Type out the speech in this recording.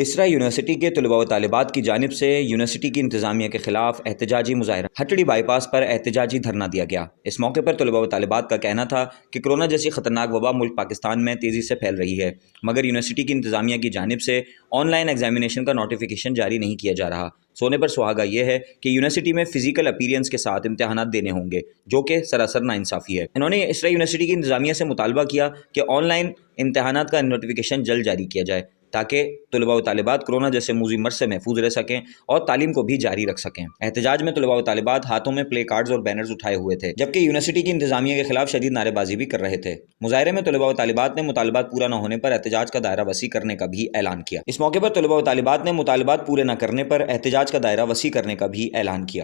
इसरा यूनिवर्सिटी के तलबा व तालिबात की जानिब से यूनिवर्सिटी की इंतज़ामिया के खिलाफ एहतजाजी मुजाहरा हटड़ी बाईपास पर एहतजाजी धरना दिया गया। इस मौके पर तलबा व तालिबात का कहना था कि कोरोना जैसी खतरनाक वबा मुल्क पाकिस्तान में तेज़ी से फैल रही है, मगर यूनिवर्सिटी की इंतज़ामिया की जानिब से ऑनलाइन एग्जामिनेशन का नोटिफिकेशन जारी नहीं किया जा रहा। सोने पर सुहागा यह है कि यूनिवर्सिटी में फिजिकल अपीयरेंस के साथ इम्तहानात देने होंगे, जो कि सरासर नाइंसाफ़ी है। इन्होंने इसरा यूनिवर्सिटी की इंतज़ामिया से मुतालबा किया कि ऑनलाइन इम्तहानात का नोटिफिकेशन जल्द जारी किया जाए ताकि तलबा व तालिबात कोरोना जैसे मूजी मर्ज से महफूज रह सकें और तालीम को भी जारी रख सकें। एहतजाज में तलबा व तालिबात हाथों में प्ले कार्ड्स और बैनर्स उठाए हुए थे, जबकि यूनिवर्सिटी की इंतज़ामिया के खिलाफ शदीद नारेबाजी भी कर रहे थे। मुजाहरे में तलबा व तालिबात ने मुतालबात पूरा न होने पर एहतजाज का दायरा वसी करने का भी ऐलान किया। इस मौके पर तलबा व तालिबात ने मुतालबात पूरे न करने पर एहतजाज का दायरा वसी करने का भी ऐलान किया।